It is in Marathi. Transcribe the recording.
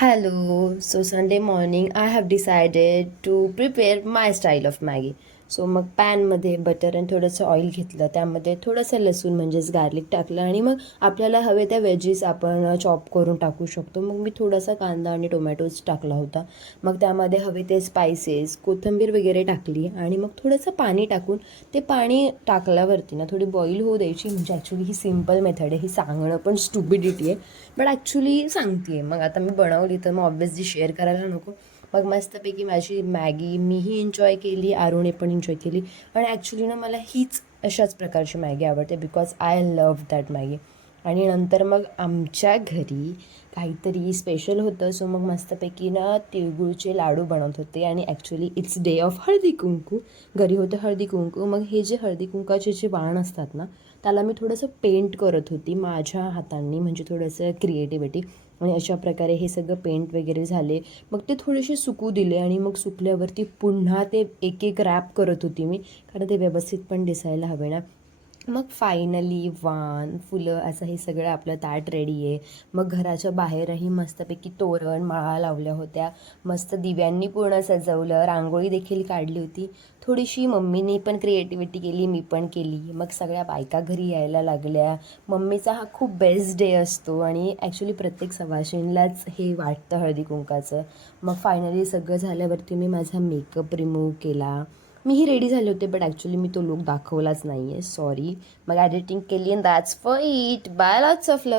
Hello, so Sunday morning I have decided to prepare my style of Maggie. So मग पॅनमध्ये बटर आणि थोडंसं ऑइल घेतलं, त्यामध्ये थोडंसं लसूण म्हणजेच गार्लिक टाकलं आणि मग आपल्याला हवे त्या वेजीस आपण चॉप करून टाकू शकतो. मग मी थोडासा कांदा आणि टोमॅटोज टाकला होता. मग त्यामध्ये हवे ते स्पायसेस, कोथिंबीर वगैरे टाकली आणि मग थोडंसं पाणी टाकून ते पाणी टाकल्यावरती ना थोडी बॉईल होऊ द्यायची. म्हणजे ॲक्च्युली ही सिम्पल मेथड आहे, ही सांगणं पण स्टुपिडिटी आहे, बट ॲक्च्युली सांगते आहे. मग आता मी बनवली तर मग ऑब्व्हियसली शेअर करायला नको. मग मस्तपैकी माझी मॅगी मीही एन्जॉय केली, आरूने पण एन्जॉय केली. आणि ॲक्च्युली ना मला हीच अशाच प्रकारची मॅगी आवडते, because I love that Maggi. आणि नंतर मग आमच्या घरी काहीतरी स्पेशल होतं, सो मग मस्तपैकी ना तिळगुळचे लाडू बनवत होते. आणि actually it's day of Haldi Kunku. घरी होतं हळदी कुंकू. मग हे जे हळदी कुंकाचे जे वाण असतात ना, त्याला मी थोडंसं पेंट करत होती माझ्या हातांनी, म्हणजे थोडंसं क्रिएटिव्हिटी. आणि अशा प्रकारे हे सगळं पेंट वगैरे झाले. मग ते थोडेसे सुकू दिले आणि मग सुकल्यावरती पुन्हा ते एक एक रॅप करत होती मी, कारण ते व्यवस्थित पण दिसायला हवे ना. मग फायनली वाण फुलं असं हे सगळं आपलं ताट रेडी आहे. मग घराच्या बाहेरही मस्तपैकी तोरण माळा लावल्या होत्या, मस्त दिव्यांनी पूर्ण सजवलं, रांगोळी देखील काढली होती. थोडीशी मम्मीने पण क्रिएटिव्हिटी केली, मी पण केली. मग सगळ्या बायका घरी यायला लागल्या. मम्मीचा हा खूप बेस्ट डे असतो आणि ॲक्च्युली प्रत्येक सवाशिणीलाच हे वाटतं हळदी कुंकाचं. मग फायनली सगळं झाल्यावरती मी माझा मेकअप रिमूव्ह केला. मीही रेडी झाले होते, बट ॲक्च्युली मी तो लुक दाखवलाच नाही आहे, सॉरी. मग एडिटिंग केली and that's for it. Bye, lots of love.